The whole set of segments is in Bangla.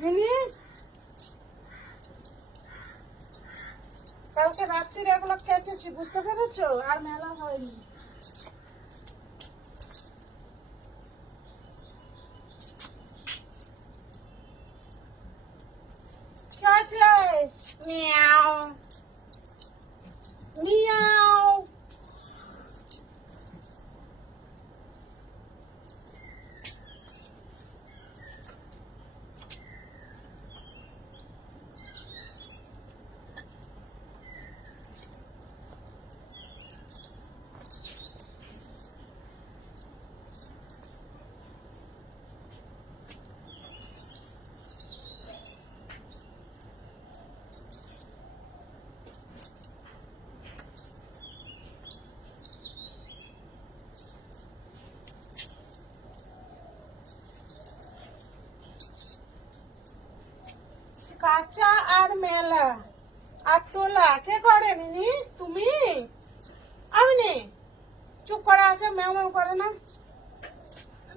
মিনি? কালকে রাত্রির এগুলো কেচেছি বুঝতে পেরেছ? আর মেলা হয়নি কি আছে মিয়াও মিয়াও কাঁচা আর মেলা। আর তোলা কে করে মিনি তুমি? আমি নে চুপ করে আছে, ম্যাও করে না।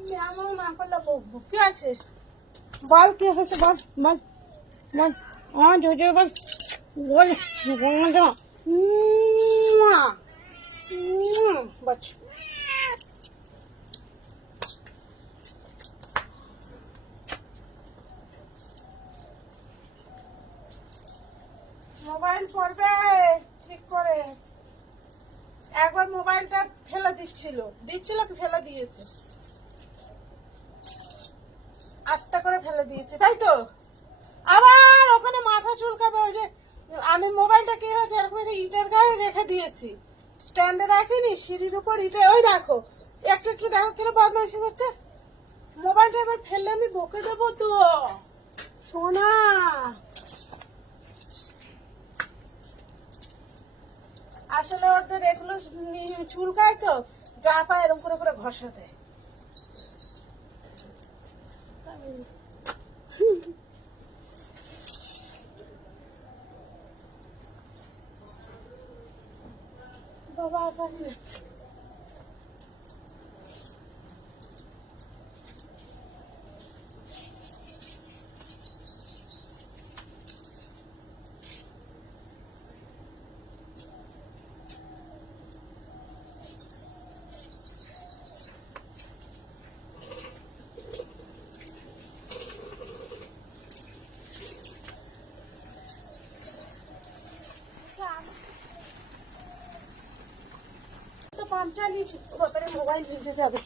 ম্যাও না করলে বকবো কি আছে। বল, কি হয়েছে বল বল বল। বল বল বল। মুয়া। বাচ্চু মোবাইল পড়বে? ঠিক করে। একবার মোবাইলটা ফেলে দিচ্ছিল। দিচ্ছিল কি ফেলে দিয়েছে? আস্তে করে ফেলে দিয়েছে, তাই তো? আবার ওখানে মাথা চুলকাবে ওই যে, আমি মোবাইলটা কি হয়েছে, এরকম একটা ইটের গায়ে রেখে দিয়েছি। স্ট্যান্ডে রাখিনি, সিঁড়ির উপর ইটে, ওই দেখো। একটু একটু দেখো কেন বদমাইশি করছে। মোবাইলটা এবার ফেললে আমি বকে দেবো তো। সোনা! আসলে ওদের এগুলো চুলকায় তো যা পায় এরকম করে করে ঘষা দেয় বাবা বাবা। তো পাঞ্চা নিয়েছি ও ব্যাপারে মোবাইল ভিজে যাবে